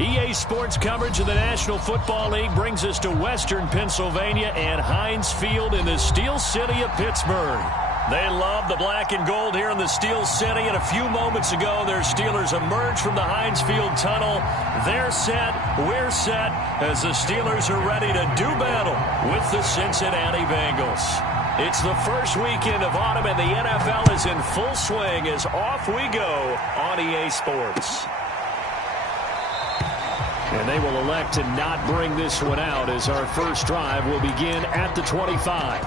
EA Sports coverage of the National Football League brings us to Western Pennsylvania and Heinz Field in the Steel City of Pittsburgh. They love the black and gold here in the Steel City, and a few moments ago, their Steelers emerged from the Heinz Field tunnel. They're set, we're set, as the Steelers are ready to do battle with the Cincinnati Bengals. It's the first weekend of autumn, and the NFL is in full swing as off we go on EA Sports. And they will elect to not bring this one out as our first drive will begin at the 25.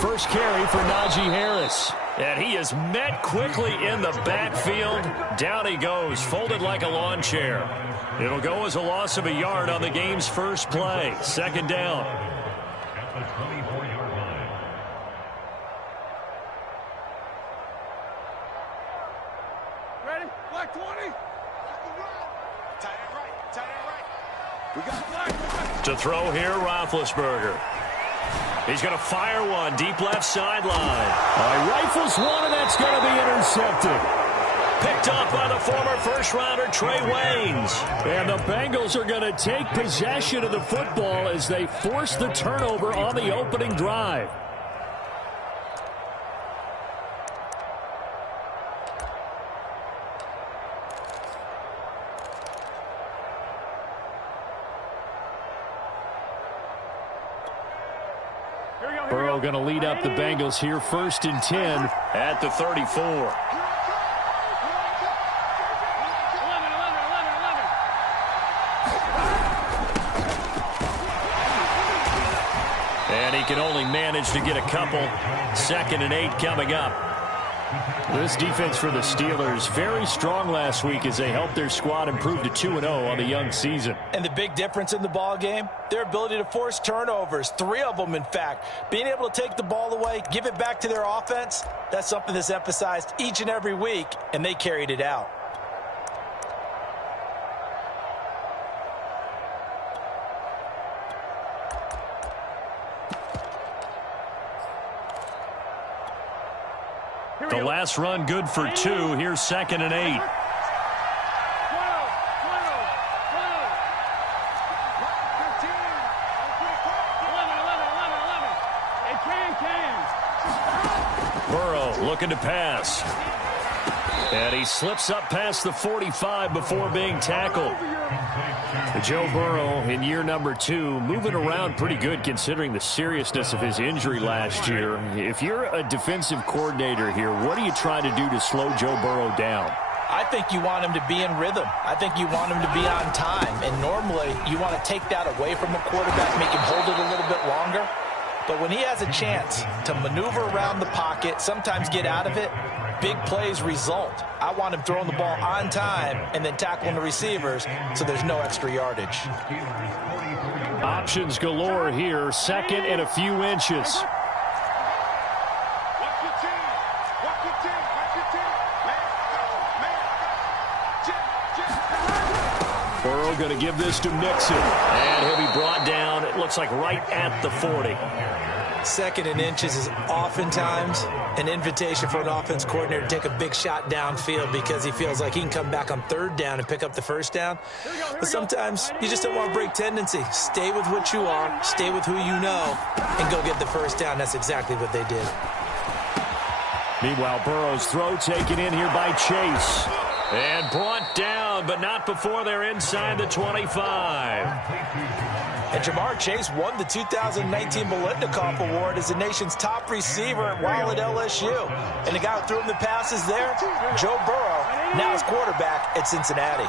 First carry for Najee Harris. And he is met quickly in the backfield. Down he goes, folded like a lawn chair. It'll go as a loss of a yard on the game's first play. Second down. At the 24-yard line. Ready? Black 20. Tight end right. Tight end right. We got black. To throw here, Roethlisberger. He's going to fire one deep left sideline. He rifles one, and that's going to be intercepted. Picked up by the former first-rounder Trey Waynes. And the Bengals are going to take possession of the football as they force the turnover on the opening drive. Burrow going to lead up the Bengals here, 1st and 10 at the 34. And he can only manage to get a couple. 2nd and 8 coming up. This defense for the Steelers, very strong last week as they helped their squad improve to 2-0 on the young season. And the big difference in the ball game, their ability to force turnovers, 3 of them in fact. Being able to take the ball away, give it back to their offense, that's something that's emphasized each and every week, and they carried it out. The last run good for 2. Here's 2nd and 8. Burrow looking to pass. And he slips up past the 45 before being tackled. Joe Burrow in year number 2, moving around pretty good considering the seriousness of his injury last year. If you're a defensive coordinator here, what are you trying to do to slow Joe Burrow down? I think you want him to be in rhythm. I think you want him to be on time. And normally you want to take that away from a quarterback, make him hold it a little bit longer. But when he has a chance to maneuver around the pocket, sometimes get out of it, big plays result. I want him throwing the ball on time and then tackling the receivers so there's no extra yardage. Options galore here. 2nd and a few inches. Burrow going to give this to Mixon. And he'll be brought down, it looks like right at the 40. 2nd and inches is oftentimes an invitation for an offense coordinator to take a big shot downfield because he feels like he can come back on 3rd down and pick up the 1st down. But sometimes you just don't want to break tendency. Stay with what you are, stay with who you know, and go get the 1st down. That's exactly what they did. Meanwhile, Burrow's throw taken in here by Chase. And brought down, but not before they're inside the 25. And Jamar Chase won the 2019 Biletnikoff Award as the nation's top receiver while at LSU. And the guy who threw him the passes there, Joe Burrow, now is quarterback at Cincinnati.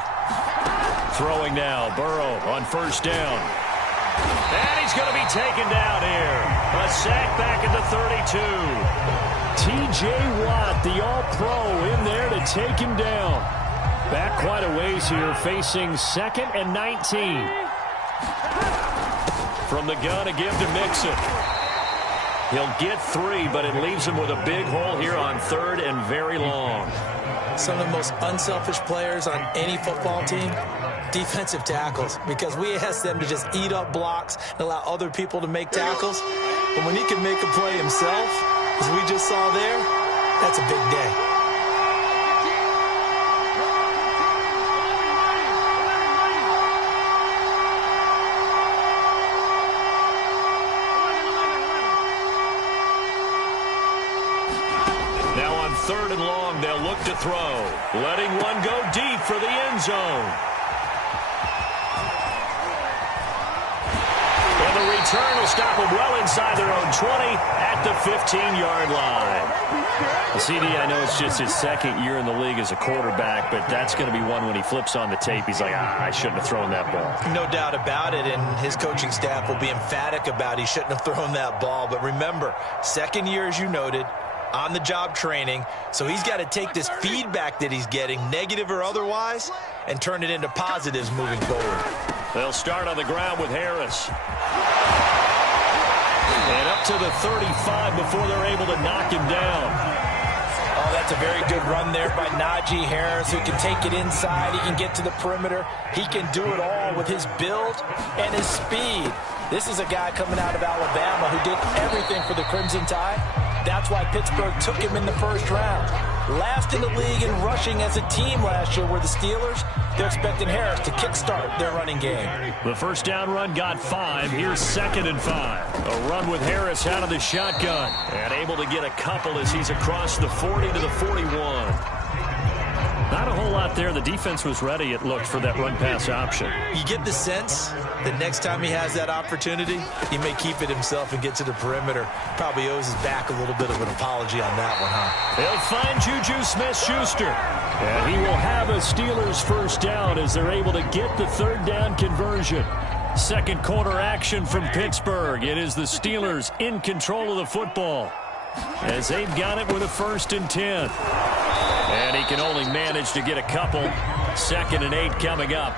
Throwing now, Burrow on 1st down. And he's going to be taken down here. A sack back at the 32. T.J. Watt, the All-Pro, in there to take him down. Back quite a ways here, facing 2nd and 19. From the gun, a give to Mixon. He'll get 3, but it leaves him with a big hole here on 3rd and very long. Some of the most unselfish players on any football team, defensive tackles, because we ask them to just eat up blocks and allow other people to make tackles. But when he can make a play himself, as we just saw there, that's a big day. Now on 3rd and long, they'll look to throw. Letting one go deep for the end zone. And the return will stop them well inside their own 20 at the 15-yard line. CD, I know it's just his 2nd year in the league as a quarterback, but that's going to be one when he flips on the tape. He's like, I shouldn't have thrown that ball. No doubt about it, and his coaching staff will be emphatic about he shouldn't have thrown that ball. But remember, 2nd year, as you noted, on-the-job training, so he's got to take this feedback that he's getting, negative or otherwise, and turn it into positives moving forward. They'll start on the ground with Harris. And up to the 35 before they're able to knock him down. Oh, that's a very good run there by Najee Harris, who can take it inside. He can get to the perimeter. He can do it all with his build and his speed. This is a guy coming out of Alabama who did everything for the Crimson Tide. That's why Pittsburgh took him in the 1st round. Last in the league in rushing as a team last year were the Steelers. They're expecting Harris to kickstart their running game. The 1st down run got 5. Here's 2nd and 5. A run with Harris out of the shotgun. And able to get a couple as he's across the 40 to the 41. Not a whole lot there. The defense was ready, it looked, for that run-pass option. You get the sense that next time he has that opportunity, he may keep it himself and get to the perimeter. Probably owes his back a little bit of an apology on that one, huh? They'll find Juju Smith-Schuster. And he will have a Steelers 1st down as they're able to get the 3rd down conversion. 2nd quarter action from Pittsburgh. It is the Steelers in control of the football as they've got it with a 1st and 10. And he can only manage to get a couple. 2nd and 8 coming up.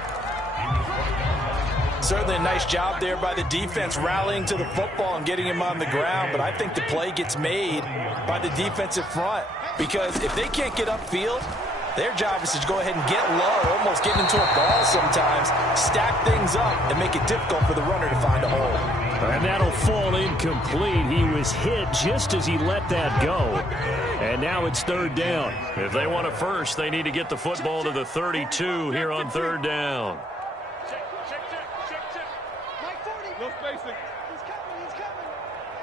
Certainly a nice job there by the defense rallying to the football and getting him on the ground. But I think the play gets made by the defensive front, because if they can't get upfield, their job is to go ahead and get low, almost get into a ball sometimes, stack things up, and make it difficult for the runner to find a hole. And that'll fall incomplete. He was hit just as he let that go. And now it's 3rd down. If they want a 1st, they need to get the football to the 32 here on 3rd down. No spacing. He's coming.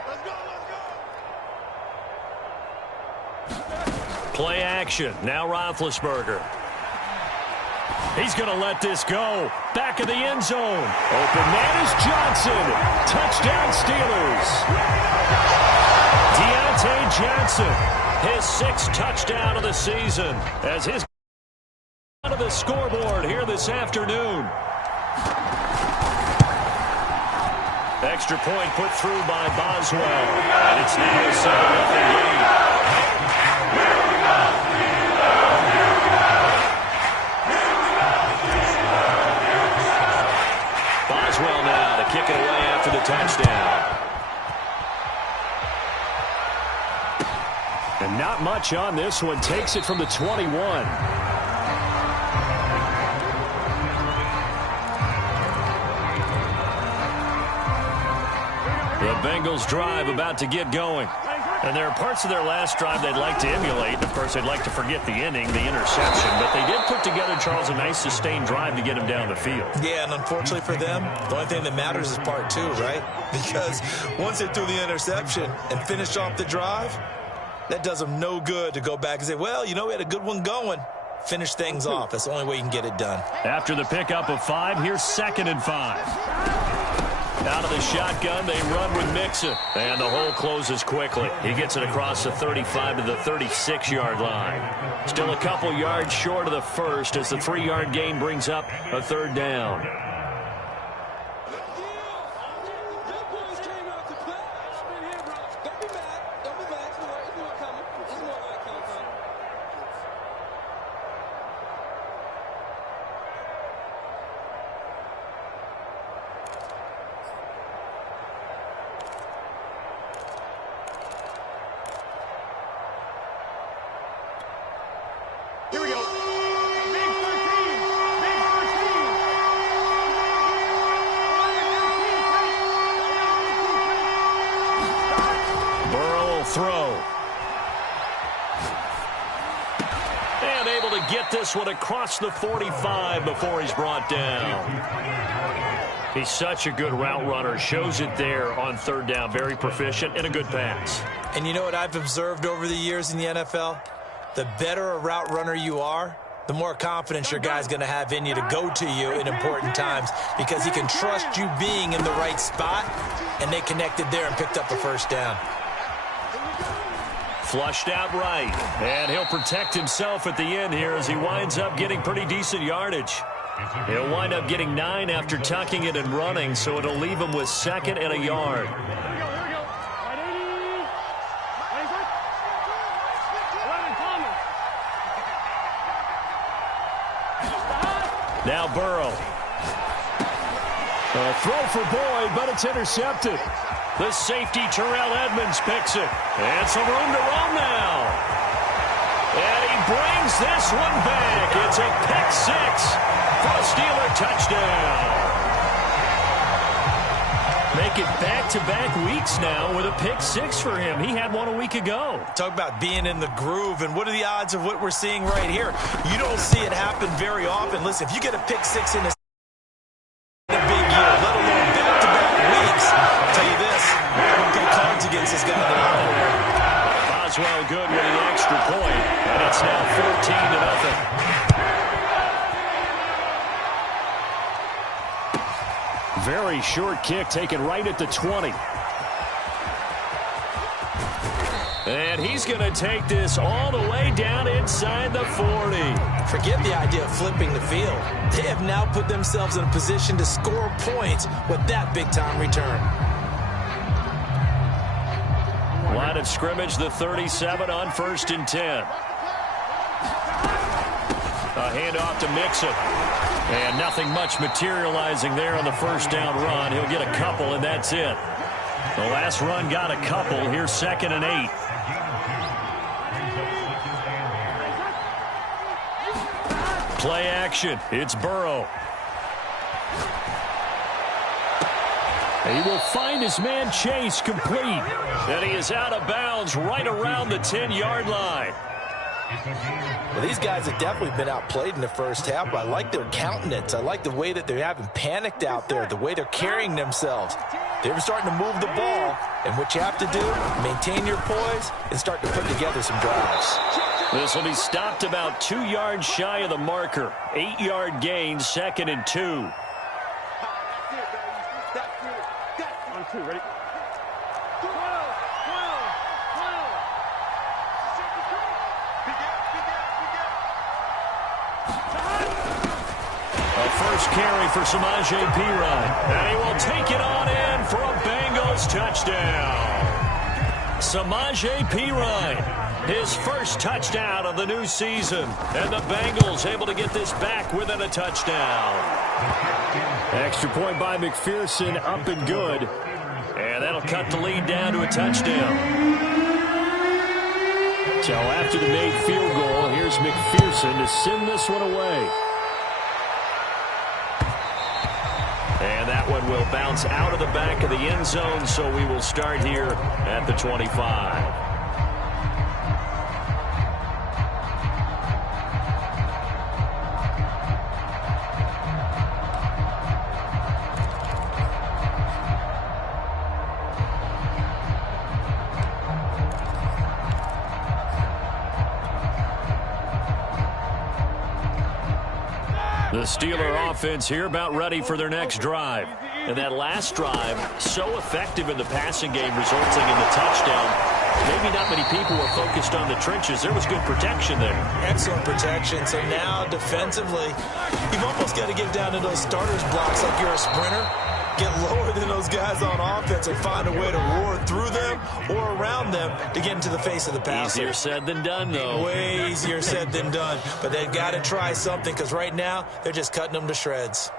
Let's go. Play action. Now Roethlisberger. He's going to let this go. Back of the end zone. Open man is Johnson. Touchdown Steelers. Deontay Johnson. His 6th touchdown of the season as his out of the scoreboard here this afternoon. Extra point put through by Boswell. And it's now a 7-0 game. Boswell now to kick it away after the touchdown. And not much on this one. Takes it from the 21. The Bengals drive about to get going. And there are parts of their last drive they'd like to emulate. And of course, they'd like to forget the inning, the interception. But they did put together, Charles, a nice sustained drive to get him down the field. Yeah, and unfortunately for them, the only thing that matters is part 2, right? Because once they threw the interception and finished off the drive, that does them no good to go back and say, well, you know, we had a good one going. Finish things off. That's the only way you can get it done. After the pickup of 5, here's 2nd and 5. Out of the shotgun, they run with Mixon. And the hole closes quickly. He gets it across the 35 to the 36-yard line. Still a couple yards short of the 1st as the 3-yard gain brings up a 3rd down. And able to get this one across the 45 before he's brought down. He's such a good route runner. Shows it there on third down. Very proficient and a good pass. And you know what I've observed over the years in the NFL? The better a route runner you are, the more confidence your guy's going to have in you to go to you in important times because he can trust you being in the right spot, and they connected there and picked up a first down. Flushed out right, and he'll protect himself at the end here as he winds up getting pretty decent yardage. He'll wind up getting 9 after tucking it and running, so it'll leave him with 2nd and a yard. Now Burrow. A throw for Boyd, but it's intercepted. The safety, Terrell Edmonds, picks it. And some room to roam now. And he brings this one back. It's a pick 6 for a Steeler touchdown. Make it back-to-back weeks now with a pick 6 for him. He had one a week ago. Talk about being in the groove, and what are the odds of what we're seeing right here? You don't see it happen very often. Listen, if you get a pick 6 in a big year, let alone back-to-back weeks, I'll tell you this, one good cards against this guy that out there. Boswell good with the extra point, and it's now 14-0. Very short kick taken right at the 20. And he's going to take this all the way down inside the 40. Forget the idea of flipping the field. They have now put themselves in a position to score points with that big-time return. Line of scrimmage, the 37 on 1st and 10. A handoff to Mixon. And nothing much materializing there on the first down run. He'll get a couple, and that's it. The last run got a couple. Here's 2nd and 8. Play action. It's Burrow. He will find his man Chase complete. And he is out of bounds right around the 10-yard line. Well, these guys have definitely been outplayed in the first half, but I like their countenance. I like the way that they haven't panicked out there, the way they're carrying themselves. They're starting to move the ball, and what you have to do, maintain your poise and start to put together some drives. This will be stopped about 2 yards shy of the marker. 8-yard gain, 2nd and 2. On 2, ready? First carry for Samaje Perine. And he will take it on in for a Bengals touchdown. Samaje Perine, his first touchdown of the new season. And the Bengals able to get this back within a touchdown. Extra point by McPherson, up and good. And that'll cut the lead down to a touchdown. So after the made field goal, here's McPherson to send this one away. And that one will bounce out of the back of the end zone, so we will start here at the 25. The Steeler offense here about ready for their next drive. And that last drive, so effective in the passing game, resulting in the touchdown. Maybe not many people were focused on the trenches. There was good protection there. Excellent protection. So now defensively, you've almost got to get down to those starters blocks like you're a sprinter. Get lower than those guys on offense and find a way to roar through them or around them to get into the face of the passer. Easier said than done, though. Way easier said than done. But they've got to try something because right now they're just cutting them to shreds.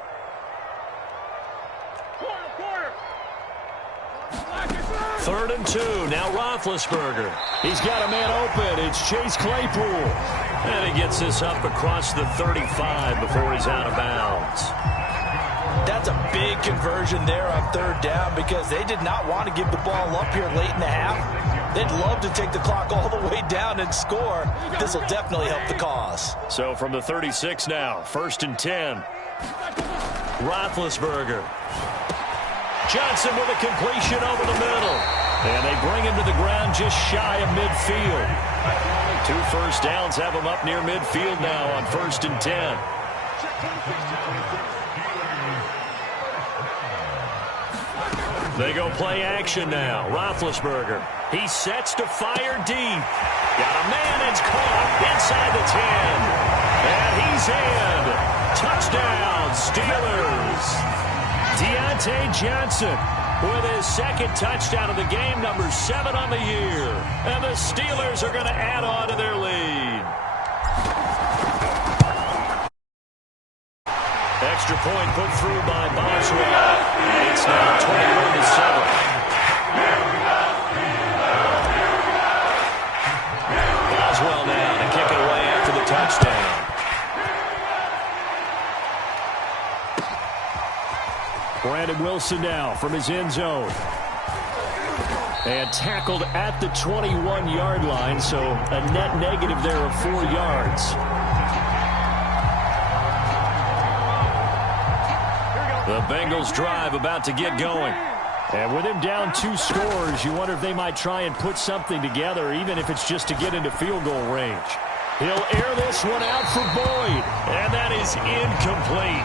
Third and 2. Now Roethlisberger. He's got a man open. It's Chase Claypool. And he gets this up across the 35 before he's out of bounds. That's a big conversion there on third down because they did not want to give the ball up here late in the half. They'd love to take the clock all the way down and score. This will definitely help the cause. So from the 36 now, 1st and 10. Roethlisberger. Johnson with a completion over the middle. And they bring him to the ground just shy of midfield. 2 first downs have him up near midfield now on 1st and 10. They go play action now. Roethlisberger. He sets to fire deep. Got a man, it's caught inside the 10. And he's in. Touchdown, Steelers. Deontay Johnson with his 2nd touchdown of the game, number 7 on the year. And the Steelers are going to add on to their lead. Extra point put through by Boswell. It's now 21-7. Boswell now to kick it away after the touchdown. Brandon Wilson now from his end zone. And tackled at the 21-yard line, so a net negative there of 4 yards. The Bengals drive about to get going. And with him down 2 scores, you wonder if they might try and put something together, even if it's just to get into field goal range. He'll air this one out for Boyd, and that is incomplete.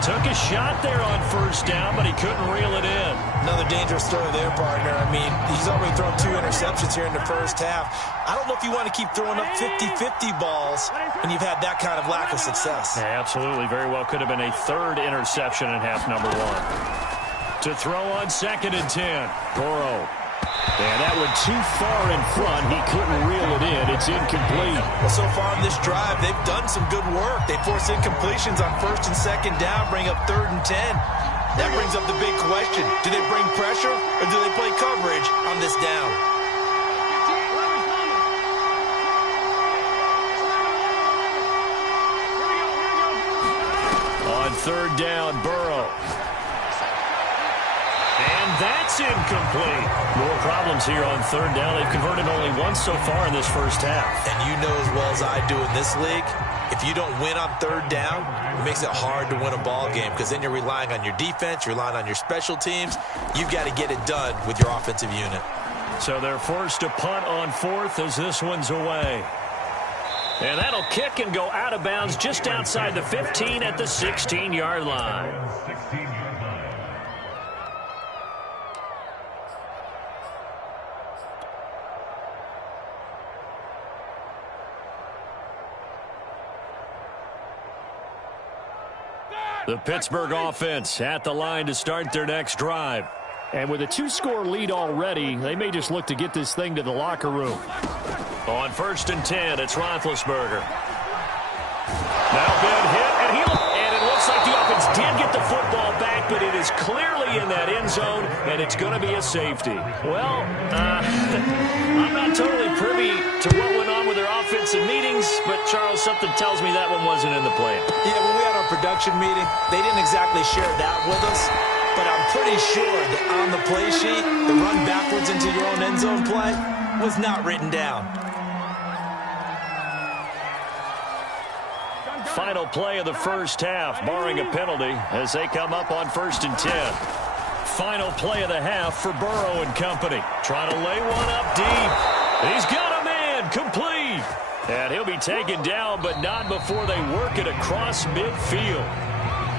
Took a shot there on 1st down, but he couldn't reel it in. Another dangerous throw there, partner. I mean, he's already thrown 2 interceptions here in the first half. I don't know if you want to keep throwing up 50-50 balls when you've had that kind of lack of success. Yeah, absolutely. Very well could have been a 3rd interception in half number 1. To throw on 2nd and 10. Burrow. And that went too far in front. He couldn't reel it in. It's incomplete. Well, so far in this drive, they've done some good work. They force incompletions on 1st and 2nd down, bring up 3rd and 10. That brings up the big question. Do they bring pressure or do they play coverage on this down? On 3rd down, Burrow. And that's incomplete. More problems here on 3rd down. They've converted only once so far in this first half. And you know as well as I do in this league, if you don't win on 3rd down, it makes it hard to win a ball game because then you're relying on your defense, you're relying on your special teams. You've got to get it done with your offensive unit. So they're forced to punt on 4th as this one's away. And that'll kick and go out of bounds just outside the 15 at the 16-yard line. The Pittsburgh offense at the line to start their next drive. And with a 2-score lead already, they may just look to get this thing to the locker room. On 1st and 10, it's Roethlisberger. Now been hit, and it looks like the offense did get the football back, but it is clearly in that end zone, and it's going to be a safety. Well, I'm not totally privy to what went on with their offensive meetings, but, Charles, something tells me that one wasn't in the plan. Yeah, when we had our production meeting, they didn't exactly share that with us, but I'm pretty sure that on the play sheet, the run backwards into your own end zone play was not written down. Final play of the first half, barring a penalty, as they come up on 1st and 10. Final play of the half for Burrow and company. Trying to lay one up deep. He's got a man, complete. And he'll be taken down, but not before they work it across midfield.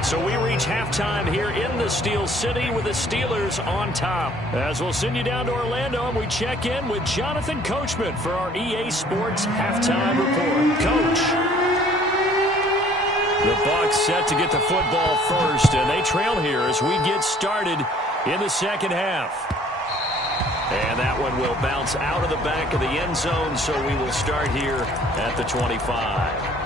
So we reach halftime here in the Steel City with the Steelers on top. As we'll send you down to Orlando, and we check in with Jonathan Coachman for our EA Sports Halftime Report. Coach. The Bucs set to get the football first, and they trail here as we get started in the second half. And that one will bounce out of the back of the end zone, so we will start here at the 25.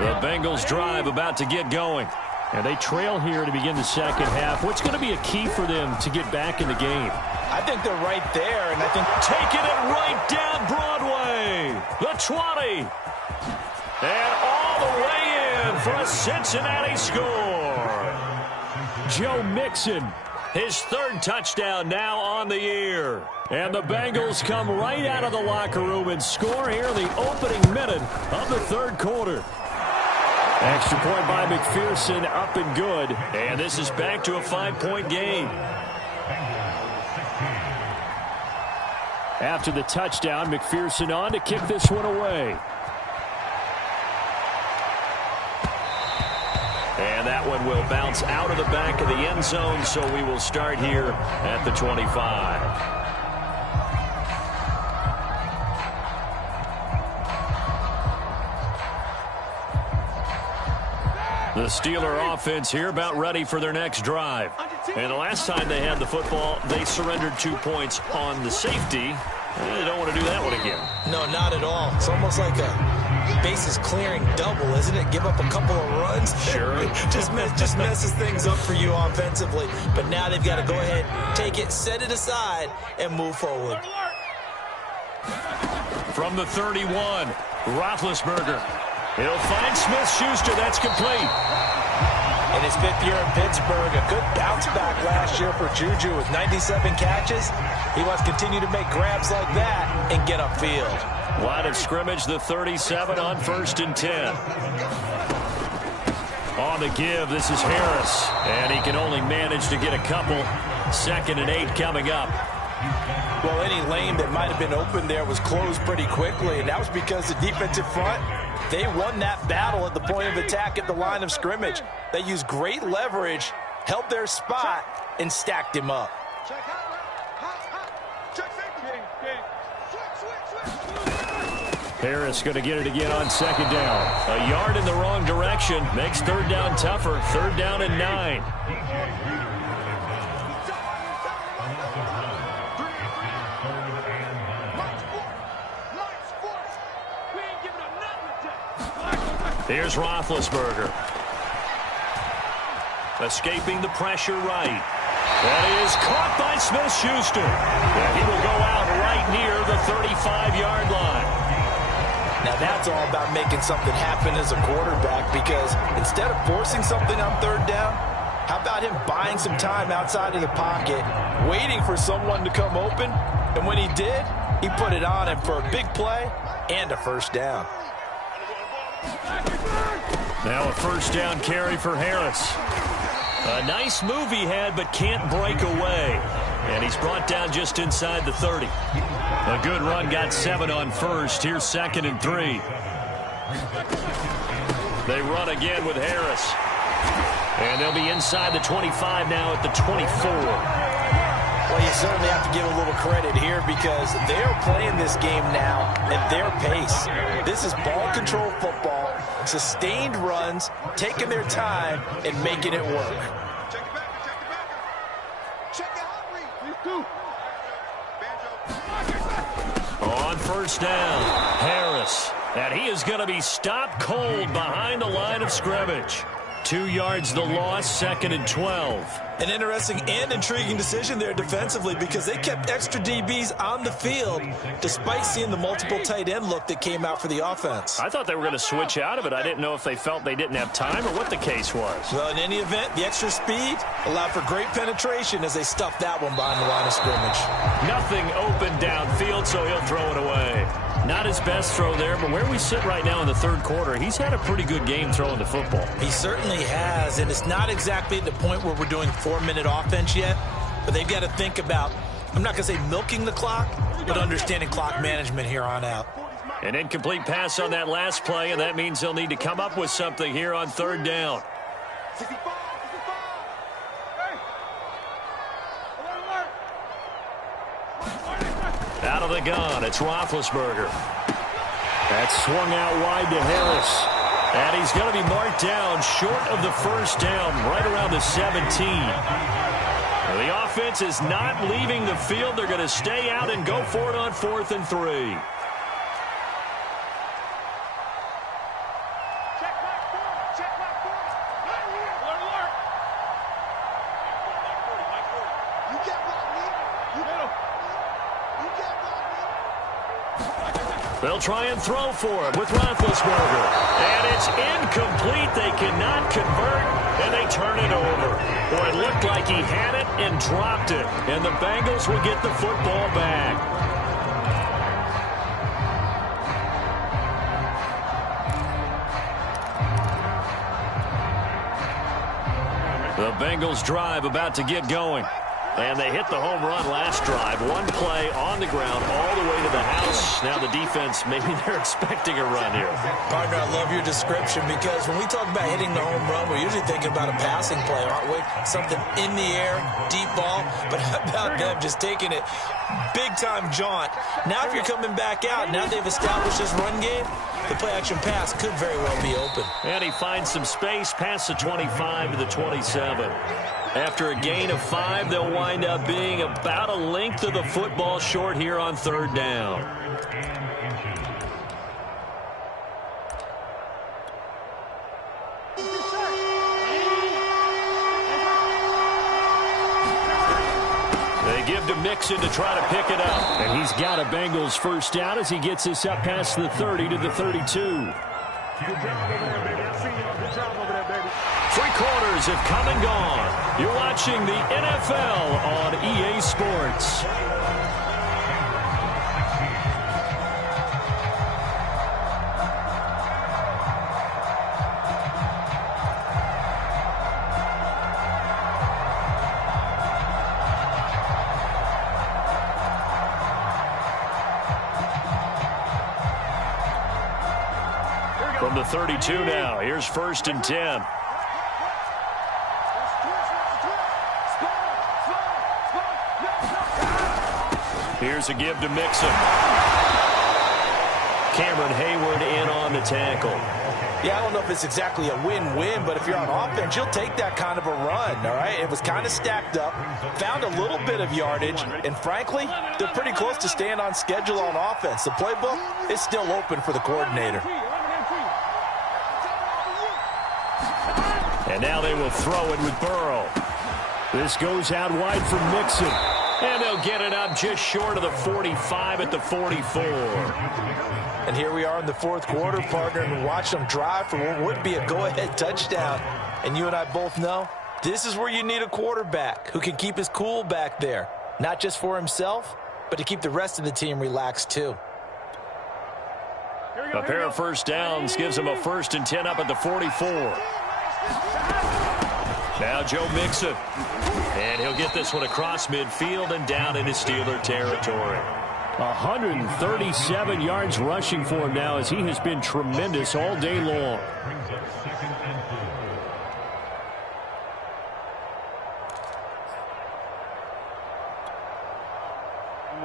The Bengals drive about to get going. And they trail here to begin the second half. What's going to be a key for them to get back in the game? I think they're right there, and I think taking it right down Broadway. The 20. And all the way in for a Cincinnati score. Joe Mixon, his third touchdown now on the year. And the Bengals come right out of the locker room and score here in the opening minute of the third quarter. Extra point by McPherson, up and good. And this is back to a 5-point game. After the touchdown, McPherson on to kick this one away. And that one will bounce out of the back of the end zone, so we will start here at the 25. The Steeler offense here about ready for their next drive. And the last time they had the football, they surrendered 2 points on the safety. They don't want to do that one again. No, not at all. It's almost like a bases clearing double, isn't it? Give up a couple of runs. Sure. just messes things up for you offensively. But now they've got to go ahead, take it, set it aside, and move forward. From the 31, Roethlisberger. He'll find Smith-Schuster. That's complete. In his 5th year in Pittsburgh, a good bounce back last year for Juju with 97 catches. He wants to continue to make grabs like that and get upfield. Line of scrimmage, the 37 on 1st and 10. On the give, this is Harris. And he can only manage to get a couple. 2nd and 8 coming up. Well, any lane that might have been open there was closed pretty quickly, and that was because the defensive front, they won that battle at the point of attack at the line of scrimmage. They used great leverage, held their spot, and stacked him up. Harris going to get it again on 2nd down. A yard in the wrong direction. Makes 3rd down tougher. 3rd down and 9. Here's Roethlisberger. Escaping the pressure right. That is caught by Smith-Schuster. And he will go out right near the 35-yard line. Now that's all about making something happen as a quarterback, because instead of forcing something on 3rd down, how about him buying some time outside of the pocket, waiting for someone to come open, and when he did, he put it on him for a big play and a 1st down. Now a 1st down carry for Harris. A nice move he had, but can't break away. And he's brought down just inside the 30. A good run, got 7 on 1st. Here's 2nd and 3. They run again with Harris. And they'll be inside the 25 now at the 24. Well, you certainly have to give a little credit here, because they're playing this game now at their pace. This is ball control football, sustained runs, taking their time and making it work. On 1st down, Harris. And he is going to be stopped cold behind the line of scrimmage. 2 yards the loss, 2nd and 12. An interesting and intriguing decision there defensively, because they kept extra DBs on the field despite seeing the multiple tight end look that came out for the offense. I thought they were going to switch out of it. I didn't know if they felt they didn't have time or what the case was. Well, in any event, the extra speed allowed for great penetration as they stuffed that one behind the line of scrimmage. Nothing open downfield, so he'll throw it away. Not his best throw there, but where we sit right now in the 3rd quarter, he's had a pretty good game throwing the football. He certainly has, and it's not exactly at the point where we're doing 4-minute offense yet, but they've got to think about, I'm not going to say milking the clock, but understanding clock management here on out. An incomplete pass on that last play, and that means they'll need to come up with something here on 3rd down. Out of the gun, it's Roethlisberger. That's swung out wide to Harris. And he's going to be marked down short of the 1st down, right around the 17. The offense is not leaving the field. They're going to stay out and go for it on 4th and 3. They'll try and throw for it with Roethlisberger. And it's incomplete. They cannot convert, and they turn it over. Boy, it looked like he had it and dropped it. And the Bengals will get the football back. The Bengals drive about to get going. And they hit the home run last drive. One play on the ground all the way to the house. Now the defense, maybe they're expecting a run here. Partner, I love your description because when we talk about hitting the home run, we're usually thinking about a passing play, aren't we? Something in the air, deep ball. But how about them just taking it big-time jaunt? Now if you're coming back out, now they've established this run game, the play-action pass could very well be open. And he finds some space past the 25 to the 27. After a gain of 5, they'll wind up being about a length of the football short here on third down. They give to Mixon to try to pick it up. And he's got a Bengals first down as he gets this up past the 30 to the 32. Good job over there, baby. I see you. Good job over there, baby. 3 quarters have come and gone. You're watching the NFL on EA Sports. From the 32 now, here's 1st and 10. Here's a give to Mixon. Cameron Hayward in on the tackle. Yeah, I don't know if it's exactly a win-win, but if you're on offense, you'll take that kind of a run, all right? It was kind of stacked up, found a little bit of yardage, and frankly, they're pretty close to staying on schedule on offense. The playbook is still open for the coordinator. And now they will throw it with Burrow. This goes out wide for Mixon. And they'll get it up just short of the 45 at the 44. And here we are in the 4th quarter, partner, and watch them drive for what would be a go-ahead touchdown. And you and I both know this is where you need a quarterback who can keep his cool back there. Not just for himself, but to keep the rest of the team relaxed too. A pair of first downs gives him a 1st and 10 up at the 44. Now Joe Mixon. And he'll get this one across midfield and down into Steeler territory. 137 yards rushing for him now as he has been tremendous all day long.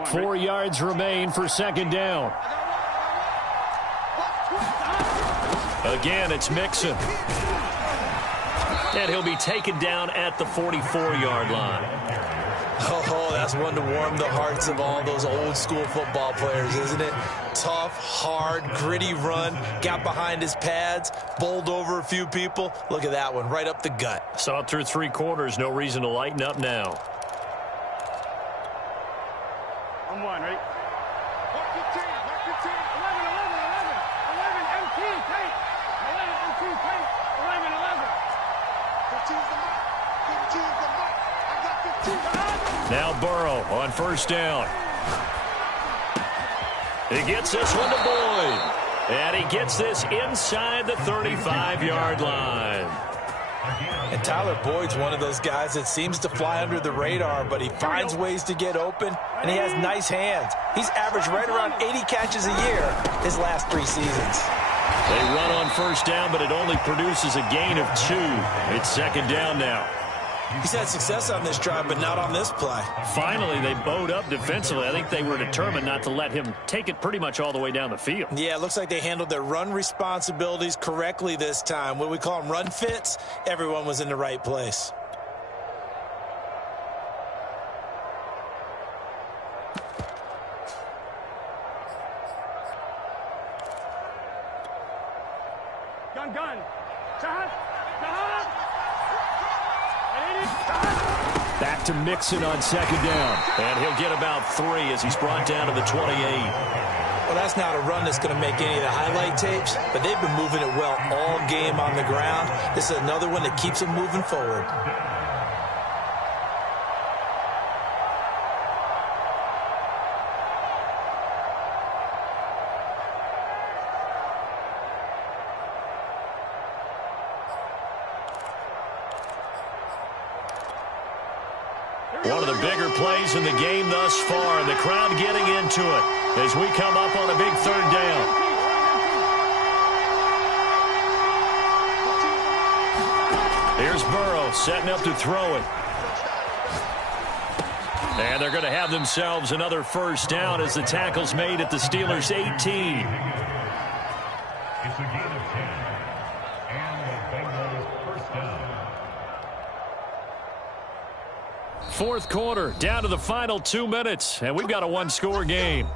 4 yards remain for 2nd down. Again, it's Mixon. And he'll be taken down at the 44-yard line. Oh, that's one to warm the hearts of all those old-school football players, isn't it? Tough, hard, gritty run, got behind his pads, bowled over a few people. Look at that one, right up the gut. Saw it through 3 quarters, no reason to lighten up now. I'm one, ready? Mark your team, 11, 11, 11, 11, 18, take. 11, 18, take. 11, 11. 15's the mark. 15's the mark. I got 15. Now Burrow on 1st down. He gets this one to Boyd. And he gets this inside the 35-yard line. And Tyler Boyd's one of those guys that seems to fly under the radar, but he finds ways to get open, and he has nice hands. He's averaged right around 80 catches a year his last 3 seasons. They run on 1st down, but it only produces a gain of 2. It's 2nd down now. He's had success on this drive, but not on this play. Finally, they bowed up defensively. I think they were determined not to let him take it pretty much all the way down the field. Yeah, it looks like they handled their run responsibilities correctly this time. What we call them run fits, everyone was in the right place. Gun. Shot. Back to Mixon on 2nd down. And he'll get about 3 as he's brought down to the 28. Well, that's not a run that's going to make any of the highlight tapes, but they've been moving it well all game on the ground. This is another one that keeps them moving forward. One of the bigger plays in the game thus far. The crowd getting into it as we come up on a big third down. Here's Burrow setting up to throw it. And they're going to have themselves another first down as the tackle's made at the Steelers' 18. It's a gain of 10. And the Bengals first down. Fourth quarter, down to the final 2 minutes, and we've got a one-score game.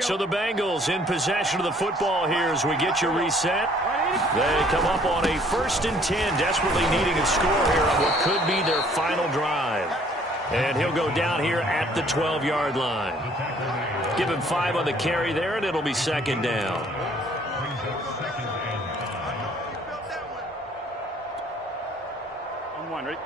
So the Bengals in possession of the football here as we get you reset. They come up on a 1st and 10, desperately needing a score here on what could be their final drive. And he'll go down here at the 12-yard line. Give him 5 on the carry there, and it'll be second down. On one, right?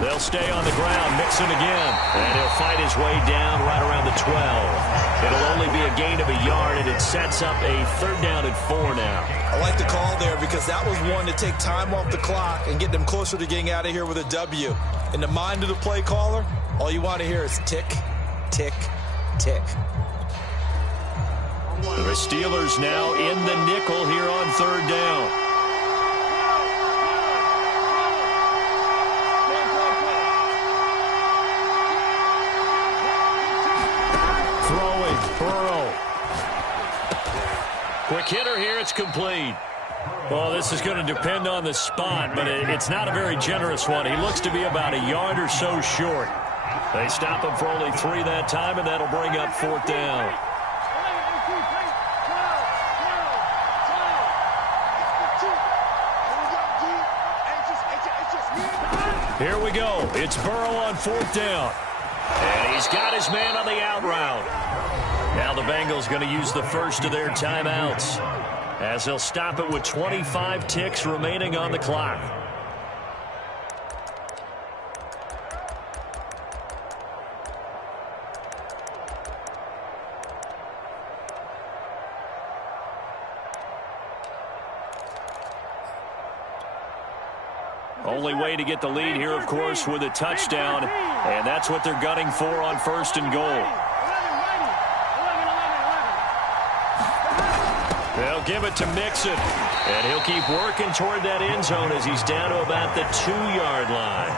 They'll stay on the ground, Mixon again, and he'll fight his way down right around the 12. It'll only be a gain of a yard, and it sets up a 3rd down and 4 now. I like the call there because that was one to take time off the clock and get them closer to getting out of here with a W. In the mind of the play caller, all you want to hear is tick, tick, tick. The Steelers now in the nickel here on 3rd down. Burrow. Quick hitter here. It's complete. Well, this is going to depend on the spot, but it's not a very generous one. He looks to be about a yard or so short. They stop him for only 3 that time, and that'll bring up 4th down. Here we go. It's Burrow on 4th down. And he's got his man on the out route. Now the Bengals going to use the first of their timeouts as they'll stop it with 25 ticks remaining on the clock. Only way to get the lead here, of course, with a touchdown, and that's what they're gunning for on 1st and goal. They'll give it to Mixon, and he'll keep working toward that end zone as he's down to about the 2-yard line.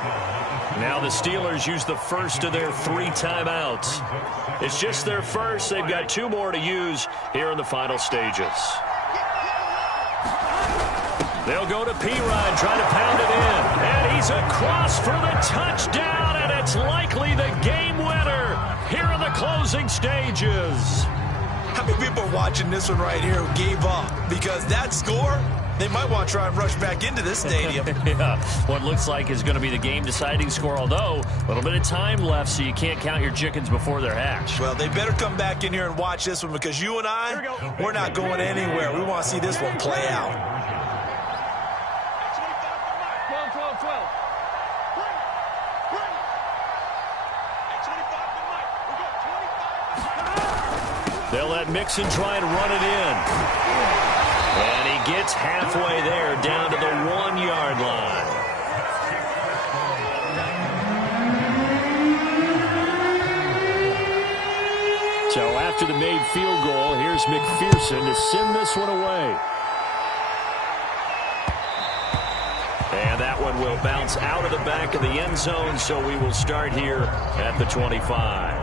Now the Steelers use the first of their 3 timeouts. It's just their first. They've got 2 more to use here in the final stages. They'll go to P-Ryan, try to pound it in. And he's across for the touchdown, and it's likely the game winner here in the closing stages. How many people are watching this one right here who gave up? Because that score, they might want to try and rush back into this stadium. Yeah, what looks like is going to be the game-deciding score, although a little bit of time left, so you can't count your chickens before they're hatched. Well, they better come back in here and watch this one because you and I, we're not going anywhere. We want to see this one play out. 12. They'll let Mixon try and run it in. And he gets halfway there, down to the 1-yard line. So after the made field goal, here's McPherson to send this one away. And that one will bounce out of the back of the end zone, so we will start here at the 25.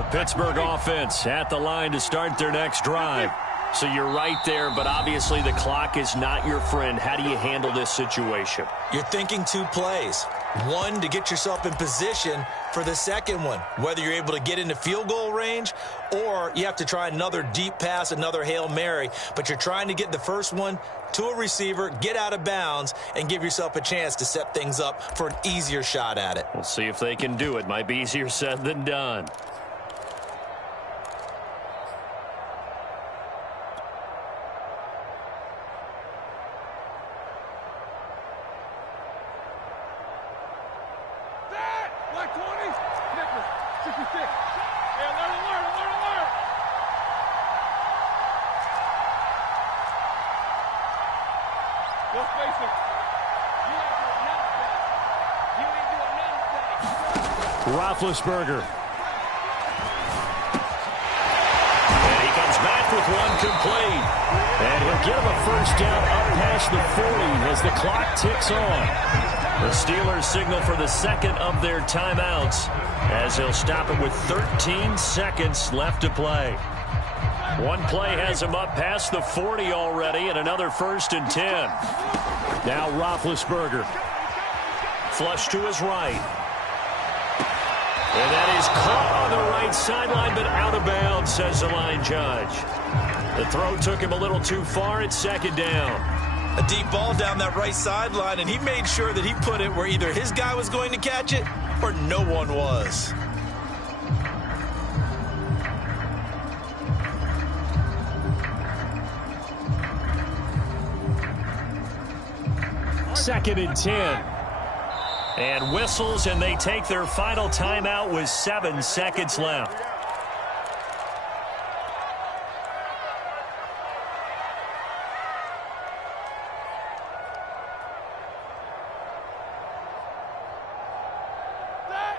The Pittsburgh offense at the line to start their next drive. So you're right there, but obviously the clock is not your friend. How do you handle this situation? You're thinking two plays. One, to get yourself in position for the second one, whether you're able to get into field goal range or you have to try another deep pass, another Hail Mary. But you're trying to get the first one to a receiver, get out of bounds, and give yourself a chance to set things up for an easier shot at it. We'll see if they can do it. Might be easier said than done. Roethlisberger. And he comes back with one complete. And he'll get him a first down up past the 40 as the clock ticks on. The Steelers signal for the second of their timeouts as he'll stop it with 13 seconds left to play. One play has him up past the 40 already and another 1st and 10. Now Roethlisberger. Flush to his right. And that is caught on the right sideline, but out of bounds, says the line judge. The throw took him a little too far. It's 2nd down. A deep ball down that right sideline, and he made sure that he put it where either his guy was going to catch it or no one was. Second and 10. And whistles, and they take their final timeout with 7 seconds left.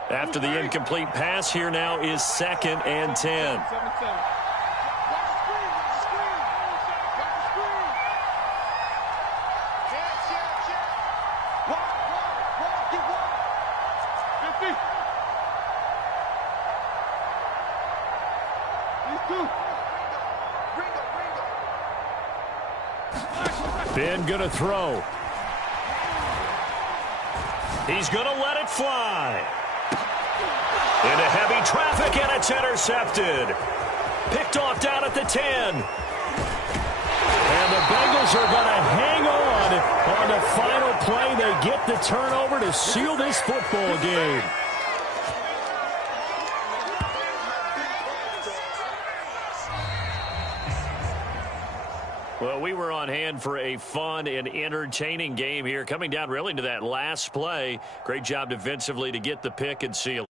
After the incomplete pass, here now is 2nd and 10. Ben gonna throw. He's gonna let it fly. Into heavy traffic, and it's intercepted. Picked off down at the 10. And the Bengals are gonna hang on the final play. They get the turnover to seal this football game. Well, we were on hand for a fun and entertaining game here. Coming down really to that last play. Great job defensively to get the pick and seal.